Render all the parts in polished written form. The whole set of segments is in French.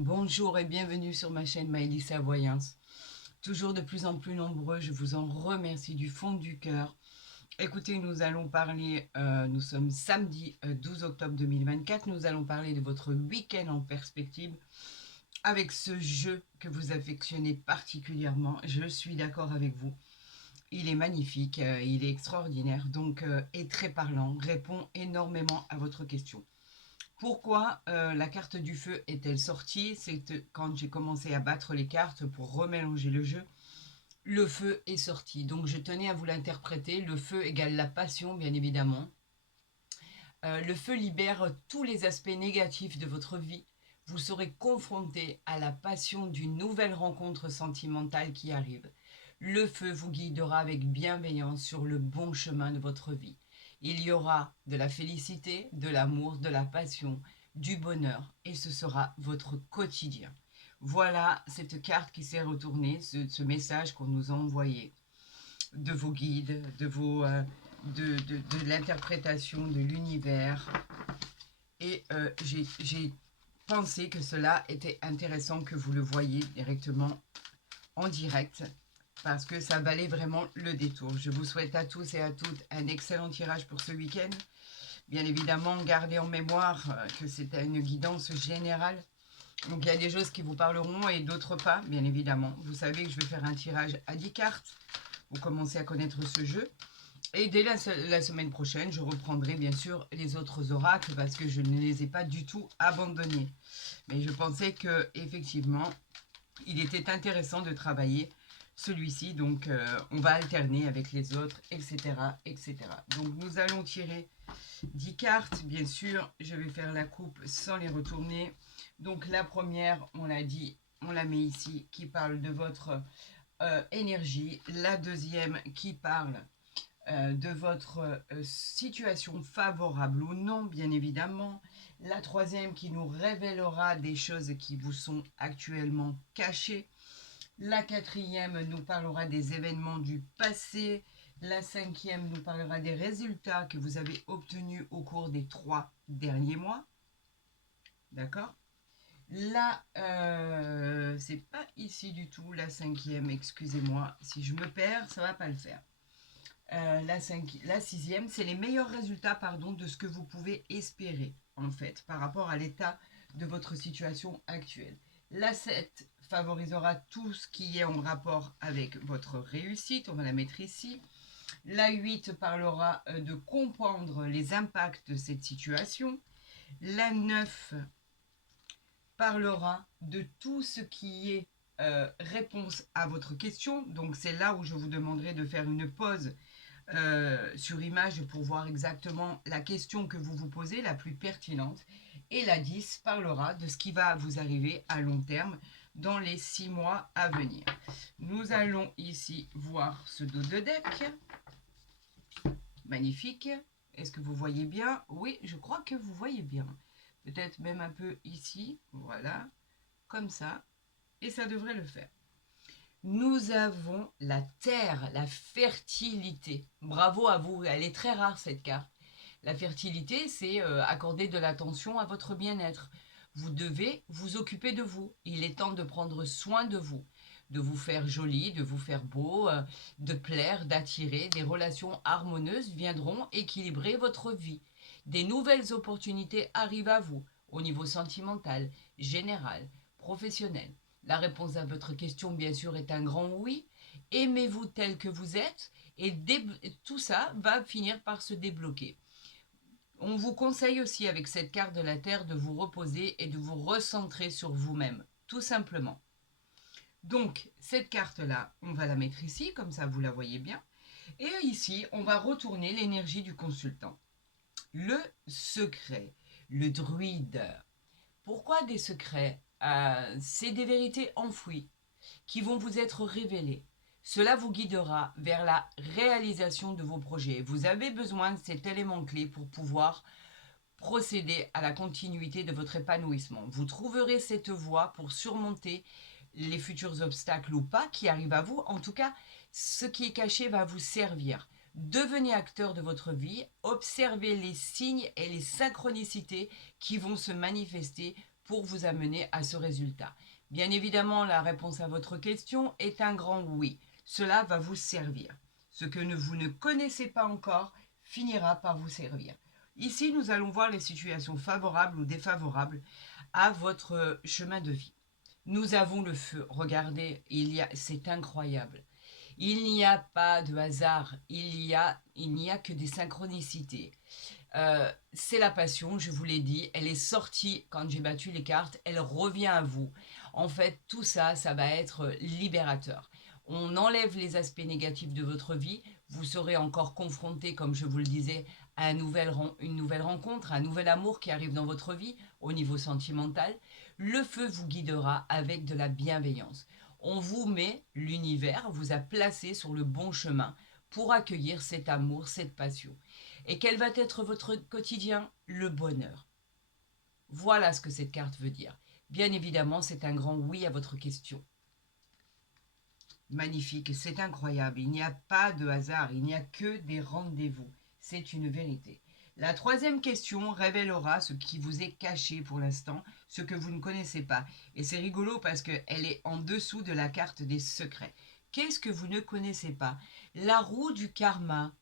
Bonjour et bienvenue sur ma chaîne Maëlys Voyance. Toujours de plus en plus nombreux, je vous en remercie du fond du cœur. Écoutez, nous allons parler, nous sommes samedi 12 octobre 2024, nous allons parler de votre week-end en perspective avec ce jeu que vous affectionnez particulièrement. Je suis d'accord avec vous, il est magnifique, il est extraordinaire, donc et très parlant, répond énormément à votre question. Pourquoi la carte du feu est-elle sortie? C'est quand j'ai commencé à battre les cartes pour remélanger le jeu. Le feu est sorti. Donc je tenais à vous l'interpréter. Le feu égale la passion, bien évidemment. Le feu libère tous les aspects négatifs de votre vie. Vous serez confronté à la passion d'une nouvelle rencontre sentimentale qui arrive. Le feu vous guidera avec bienveillance sur le bon chemin de votre vie. Il y aura de la félicité, de l'amour, de la passion, du bonheur et ce sera votre quotidien. Voilà cette carte qui s'est retournée, ce message qu'on nous a envoyé de vos guides, de l'interprétation de l'univers. Et j'ai pensé que cela était intéressant que vous le voyiez directement en direct parce que ça valait vraiment le détour. Je vous souhaite à tous et à toutes un excellent tirage pour ce week-end. Bien évidemment, gardez en mémoire que c'est une guidance générale. Donc il y a des choses qui vous parleront et d'autres pas, bien évidemment. Vous savez que je vais faire un tirage à 10 cartes. Vous commencez à connaître ce jeu. Et dès la semaine prochaine, je reprendrai bien sûr les autres oracles parce que je ne les ai pas du tout abandonnés. Mais je pensais que effectivement, il était intéressant de travailler celui-ci. Donc, on va alterner avec les autres, etc., etc. Donc, nous allons tirer 10 cartes. Bien sûr, je vais faire la coupe sans les retourner. Donc, la première, on l'a dit, on la met ici, qui parle de votre énergie. La deuxième, qui parle de votre situation favorable ou non, bien évidemment. La troisième qui nous révélera des choses qui vous sont actuellement cachées. La quatrième nous parlera des événements du passé. La cinquième nous parlera des résultats que vous avez obtenus au cours des 3 derniers mois. D'accord? Là, c'est pas ici du tout, la cinquième, excusez-moi. Si je me perds, ça va pas le faire. La sixième, c'est les meilleurs résultats de ce que vous pouvez espérer, en fait, par rapport à l'état de votre situation actuelle. La 7 favorisera tout ce qui est en rapport avec votre réussite, on va la mettre ici. La 8 parlera de comprendre les impacts de cette situation. La 9 parlera de tout ce qui est réponse à votre question. Donc c'est là où je vous demanderai de faire une pause sur image pour voir exactement la question que vous vous posez, la plus pertinente. Et la 10 parlera de ce qui va vous arriver à long terme dans les 6 mois à venir. Nous allons ici voir ce dos de deck. Magnifique. Est-ce que vous voyez bien? Oui, je crois que vous voyez bien. Peut-être même un peu ici. Voilà. Comme ça. Et ça devrait le faire. Nous avons la terre, la fertilité. Bravo à vous, elle est très rare cette carte. La fertilité, c'est accorder de l'attention à votre bien-être. Vous devez vous occuper de vous. Il est temps de prendre soin de vous faire joli, de vous faire beau, de plaire, d'attirer. Des relations harmonieuses viendront équilibrer votre vie. Des nouvelles opportunités arrivent à vous, au niveau sentimental, général, professionnel. La réponse à votre question, bien sûr, est un grand oui. Aimez-vous tel que vous êtes et tout ça va finir par se débloquer. On vous conseille aussi avec cette carte de la Terre de vous reposer et de vous recentrer sur vous-même, tout simplement. Donc, cette carte-là, on va la mettre ici, comme ça vous la voyez bien. Et ici, on va retourner l'énergie du consultant. Le secret, le druide. Pourquoi des secrets? C'est des vérités enfouies qui vont vous être révélées. Cela vous guidera vers la réalisation de vos projets. Vous avez besoin de cet élément clé pour pouvoir procéder à la continuité de votre épanouissement. Vous trouverez cette voie pour surmonter les futurs obstacles ou pas qui arrivent à vous. En tout cas, ce qui est caché va vous servir. Devenez acteur de votre vie, observez les signes et les synchronicités qui vont se manifester pour vous amener à ce résultat. Bien évidemment, la réponse à votre question est un grand oui. Cela va vous servir. Ce que vous ne connaissez pas encore finira par vous servir. Ici, nous allons voir les situations favorables ou défavorables à votre chemin de vie. Nous avons le feu. Regardez, c'est incroyable. Il n'y a pas de hasard. Il n'y a que des synchronicités. C'est la passion, je vous l'ai dit. Elle est sortie quand j'ai battu les cartes. Elle revient à vous. En fait, tout ça, ça va être libérateur. On enlève les aspects négatifs de votre vie. Vous serez encore confronté, comme je vous le disais, à une nouvelle rencontre, un nouvel amour qui arrive dans votre vie au niveau sentimental. Le feu vous guidera avec de la bienveillance. On vous met, l'univers vous a placé sur le bon chemin pour accueillir cet amour, cette passion. Et quel va être votre quotidien? Le bonheur. Voilà ce que cette carte veut dire. Bien évidemment, c'est un grand oui à votre question. Magnifique, c'est incroyable. Il n'y a pas de hasard, il n'y a que des rendez-vous. C'est une vérité. La troisième question révélera ce qui vous est caché pour l'instant, ce que vous ne connaissez pas. Et c'est rigolo parce qu'elle est en dessous de la carte des secrets. Qu'est-ce que vous ne connaissez pas? La roue du karma.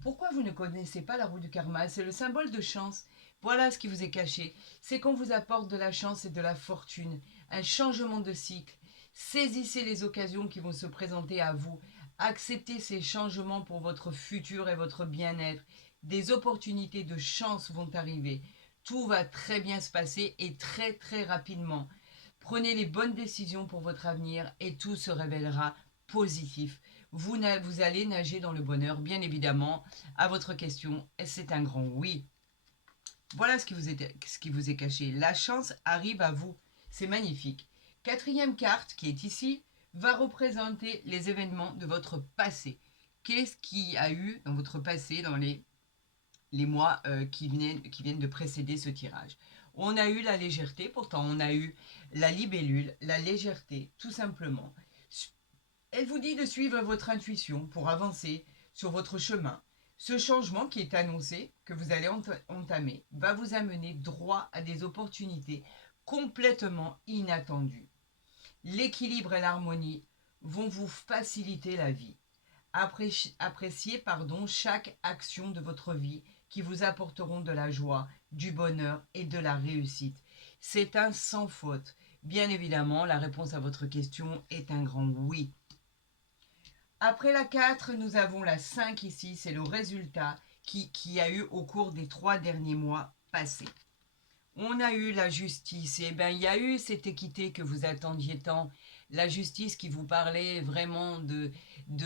Pourquoi vous ne connaissez pas la roue du karma? C'est le symbole de chance. Voilà ce qui vous est caché. C'est qu'on vous apporte de la chance et de la fortune, un changement de cycle. Saisissez les occasions qui vont se présenter à vous. Acceptez ces changements pour votre futur et votre bien-être. Des opportunités de chance vont arriver. Tout va très bien se passer et très très rapidement. Prenez les bonnes décisions pour votre avenir et tout se révélera positif. Vous allez nager dans le bonheur, bien évidemment. À votre question, c'est un grand oui. Voilà ce qui vous est caché. La chance arrive à vous. C'est magnifique. Quatrième carte, qui est ici, va représenter les événements de votre passé. Qu'est-ce qu'il y a eu dans votre passé, dans les mois qui viennent de précéder ce tirage? On a eu la légèreté, pourtant on a eu la libellule, la légèreté, tout simplement. Elle vous dit de suivre votre intuition pour avancer sur votre chemin. Ce changement qui est annoncé, que vous allez entamer, va vous amener droit à des opportunités complètement inattendues. L'équilibre et l'harmonie vont vous faciliter la vie. Appréciez chaque action de votre vie qui vous apporteront de la joie, du bonheur et de la réussite. C'est un sans faute. Bien évidemment, la réponse à votre question est un grand oui. Après la 4, nous avons la 5 ici, c'est le résultat qui a eu au cours des 3 derniers mois passés. On a eu la justice, et bien il y a eu cette équité que vous attendiez tant, la justice qui vous parlait vraiment de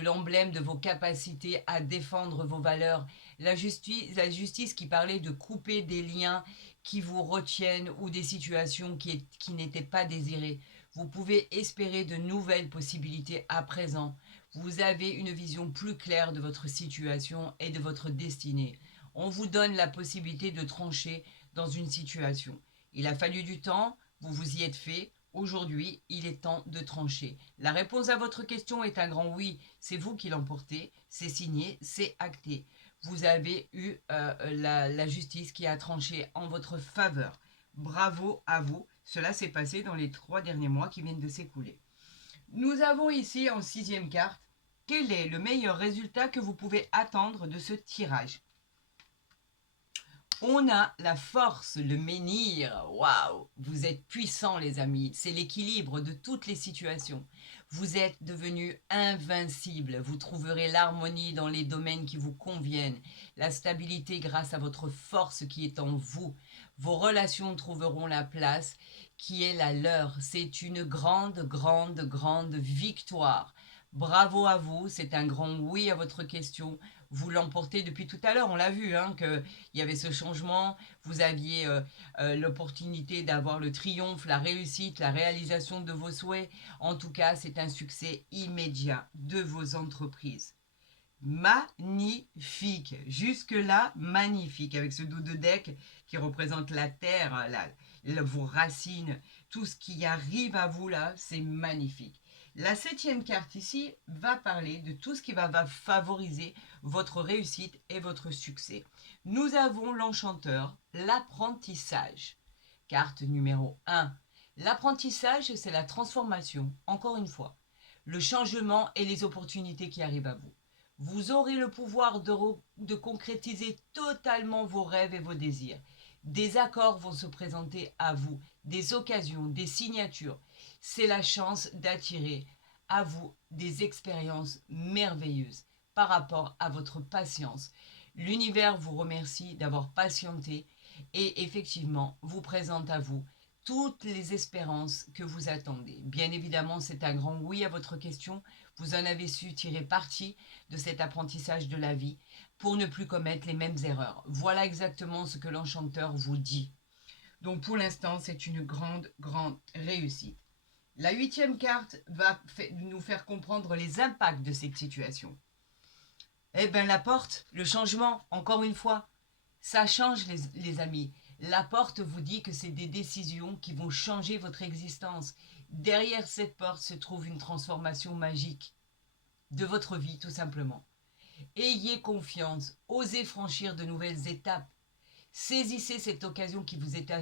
l'emblème de vos capacités à défendre vos valeurs, la justice qui parlait de couper des liens qui vous retiennent ou des situations qui n'étaient pas désirées. Vous pouvez espérer de nouvelles possibilités à présent. Vous avez une vision plus claire de votre situation et de votre destinée. On vous donne la possibilité de trancher dans une situation. Il a fallu du temps, vous vous y êtes fait. Aujourd'hui, il est temps de trancher. La réponse à votre question est un grand oui. C'est vous qui l'emportez, c'est signé, c'est acté. Vous avez eu la justice qui a tranché en votre faveur. Bravo à vous. Cela s'est passé dans les 3 derniers mois qui viennent de s'écouler. Nous avons ici en 6e carte, quel est le meilleur résultat que vous pouvez attendre de ce tirage? On a la force, le menhir. Waouh! Vous êtes puissants, les amis. C'est l'équilibre de toutes les situations. Vous êtes devenus invincibles. Vous trouverez l'harmonie dans les domaines qui vous conviennent. La stabilité grâce à votre force qui est en vous. Vos relations trouveront la place qui est la leur. C'est une grande, grande, grande victoire. Bravo à vous. C'est un grand oui à votre question. Vous l'emportez depuis tout à l'heure, on l'a vu, qu'il y avait ce changement, vous aviez l'opportunité d'avoir le triomphe, la réussite, la réalisation de vos souhaits. En tout cas, c'est un succès immédiat de vos entreprises. Magnifique, jusque-là, magnifique, avec ce dos de deck qui représente la terre, vos racines, tout ce qui arrive à vous là, c'est magnifique. La 7e carte ici va parler de tout ce qui va favoriser votre réussite et votre succès. Nous avons l'enchanteur, l'apprentissage. Carte numéro 1. L'apprentissage, c'est la transformation, encore une fois. Le changement et les opportunités qui arrivent à vous. Vous aurez le pouvoir de concrétiser totalement vos rêves et vos désirs. Des accords vont se présenter à vous, des occasions, des signatures. C'est la chance d'attirer à vous des expériences merveilleuses par rapport à votre patience. L'univers vous remercie d'avoir patienté et effectivement vous présente à vous toutes les espérances que vous attendez. Bien évidemment, c'est un grand oui à votre question. Vous en avez su tirer parti de cet apprentissage de la vie pour ne plus commettre les mêmes erreurs. Voilà exactement ce que l'enchanteur vous dit. Donc pour l'instant, c'est une grande, grande réussite. La 8e carte va nous faire comprendre les impacts de cette situation. Eh bien, la porte, le changement, encore une fois, ça change les amis. La porte vous dit que c'est des décisions qui vont changer votre existence. Derrière cette porte se trouve une transformation magique de votre vie, tout simplement. Ayez confiance, osez franchir de nouvelles étapes. Saisissez cette occasion qui vous est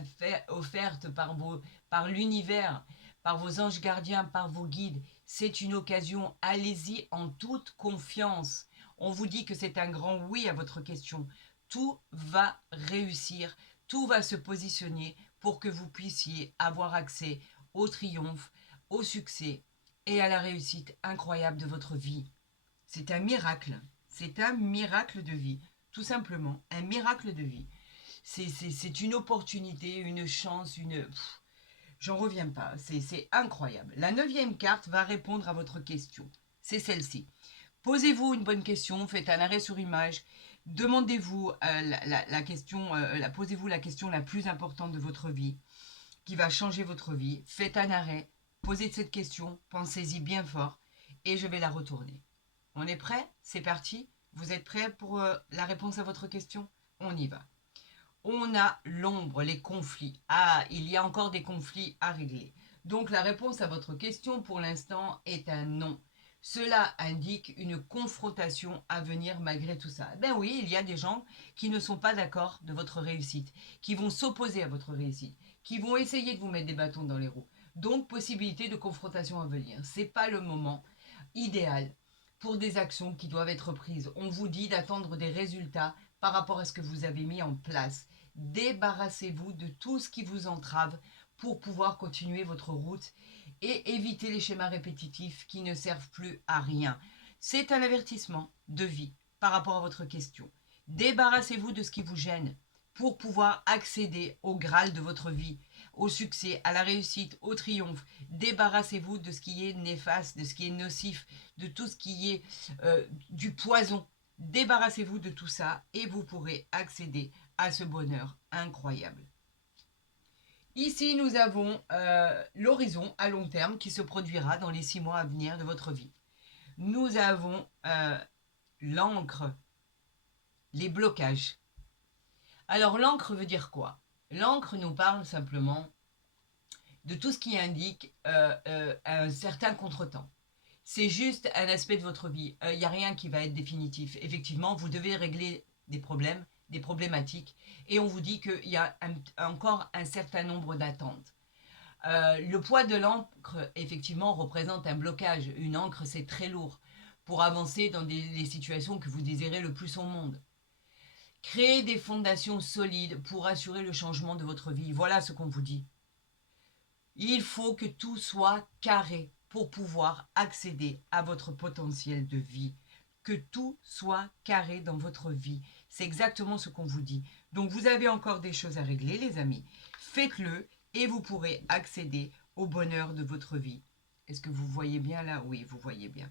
offerte par l'univers, par vos anges gardiens, par vos guides. C'est une occasion, allez-y en toute confiance. On vous dit que c'est un grand oui à votre question. Tout va réussir, tout va se positionner pour que vous puissiez avoir accès au triomphe, au succès et à la réussite incroyable de votre vie. C'est un miracle de vie, tout simplement, un miracle de vie. C'est une opportunité, une chance, j'en reviens pas, c'est incroyable. La 9e carte va répondre à votre question, c'est celle-ci. Posez-vous une bonne question, faites un arrêt sur image, demandez-vous la question, posez-vous la question la plus importante de votre vie, qui va changer votre vie. Faites un arrêt, posez cette question, pensez-y bien fort, et je vais la retourner. On est prêt? C'est parti? Vous êtes prêts pour la réponse à votre question? On y va. On a l'ombre, les conflits. Ah, il y a encore des conflits à régler. Donc la réponse à votre question pour l'instant est un non. Cela indique une confrontation à venir malgré tout ça. Ben oui, il y a des gens qui ne sont pas d'accord de votre réussite, qui vont s'opposer à votre réussite, qui vont essayer de vous mettre des bâtons dans les roues. Donc possibilité de confrontation à venir. C'est pas le moment idéal pour des actions qui doivent être prises. On vous dit d'attendre des résultats par rapport à ce que vous avez mis en place. Débarrassez-vous de tout ce qui vous entrave pour pouvoir continuer votre route et éviter les schémas répétitifs qui ne servent plus à rien. C'est un avertissement de vie par rapport à votre question. Débarrassez-vous de ce qui vous gêne pour pouvoir accéder au Graal de votre vie, au succès, à la réussite, au triomphe. Débarrassez-vous de ce qui est néfaste, de ce qui est nocif, de tout ce qui est du poison. Débarrassez-vous de tout ça et vous pourrez accéder à ce bonheur incroyable. Ici, nous avons l'horizon à long terme qui se produira dans les 6 mois à venir de votre vie. Nous avons l'encre, les blocages. Alors, l'encre veut dire quoi? L'encre nous parle simplement de tout ce qui indique un certain contretemps. C'est juste un aspect de votre vie. Il n'y a rien qui va être définitif. Effectivement, vous devez régler des problèmes, des problématiques, et on vous dit qu'il y a encore un certain nombre d'attentes. Le poids de l'encre, effectivement, représente un blocage. Une encre, c'est très lourd pour avancer dans les situations que vous désirez le plus au monde. Créez des fondations solides pour assurer le changement de votre vie. Voilà ce qu'on vous dit. Il faut que tout soit carré pour pouvoir accéder à votre potentiel de vie. Que tout soit carré dans votre vie. C'est exactement ce qu'on vous dit. Donc vous avez encore des choses à régler, les amis. Faites-le et vous pourrez accéder au bonheur de votre vie. Est-ce que vous voyez bien là? Oui, vous voyez bien.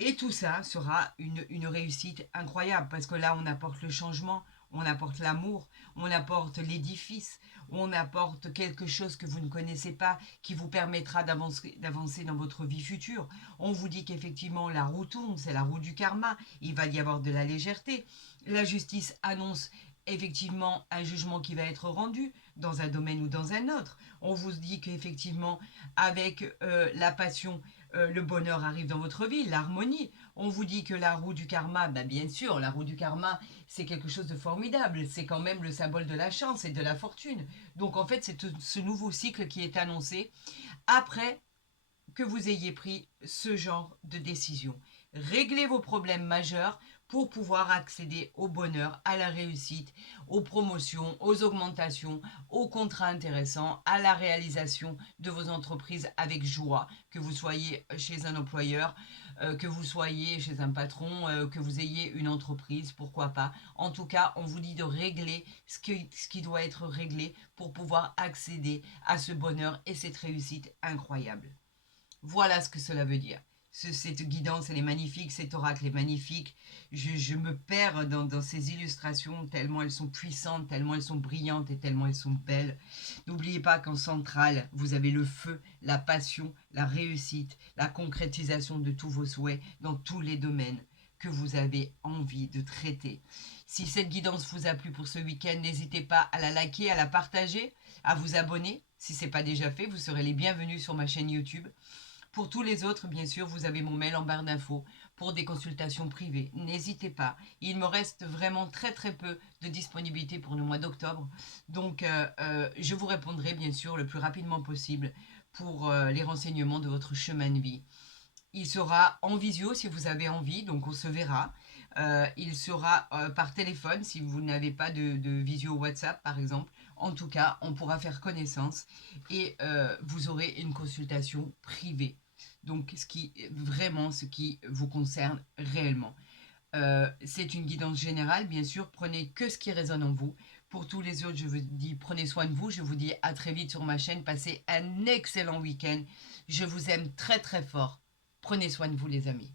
Et tout ça sera une réussite incroyable parce que là, on apporte le changement, on apporte l'amour, on apporte l'édifice, on apporte quelque chose que vous ne connaissez pas qui vous permettra d'avancer dans votre vie future. On vous dit qu'effectivement, la roue tourne, c'est la roue du karma, il va y avoir de la légèreté. La justice annonce effectivement un jugement qui va être rendu dans un domaine ou dans un autre. On vous dit qu'effectivement, avec la passion, le bonheur arrive dans votre vie, l'harmonie. On vous dit que la roue du karma, ben bien sûr, la roue du karma, c'est quelque chose de formidable. C'est quand même le symbole de la chance et de la fortune. Donc en fait, c'est ce nouveau cycle qui est annoncé après que vous ayez pris ce genre de décision. Réglez vos problèmes majeurs pour pouvoir accéder au bonheur, à la réussite, aux promotions, aux augmentations, aux contrats intéressants, à la réalisation de vos entreprises avec joie, que vous soyez chez un employeur, que vous soyez chez un patron, que vous ayez une entreprise, pourquoi pas. En tout cas, on vous dit de régler ce qui doit être réglé pour pouvoir accéder à ce bonheur et cette réussite incroyable. Voilà ce que cela veut dire. Cette guidance, elle est magnifique, cet oracle est magnifique. Je me perds dans ces illustrations tellement elles sont puissantes, tellement elles sont brillantes et tellement elles sont belles. N'oubliez pas qu'en centrale, vous avez le feu, la passion, la réussite, la concrétisation de tous vos souhaits dans tous les domaines que vous avez envie de traiter. Si cette guidance vous a plu pour ce week-end, n'hésitez pas à la liker, à la partager, à vous abonner. Si ce n'est pas déjà fait, vous serez les bienvenus sur ma chaîne YouTube. Pour tous les autres, bien sûr, vous avez mon mail en barre d'infos pour des consultations privées. N'hésitez pas. Il me reste vraiment très très peu de disponibilité pour le mois d'octobre. Donc, je vous répondrai bien sûr le plus rapidement possible pour les renseignements de votre chemin de vie. Il sera en visio si vous avez envie, donc on se verra. Il sera par téléphone si vous n'avez pas de visio WhatsApp par exemple. En tout cas, on pourra faire connaissance et vous aurez une consultation privée. Donc, ce qui vous concerne réellement. C'est une guidance générale, bien sûr. Prenez que ce qui résonne en vous. Pour tous les autres, je vous dis prenez soin de vous. Je vous dis à très vite sur ma chaîne. Passez un excellent week-end. Je vous aime très très fort. Prenez soin de vous, les amis.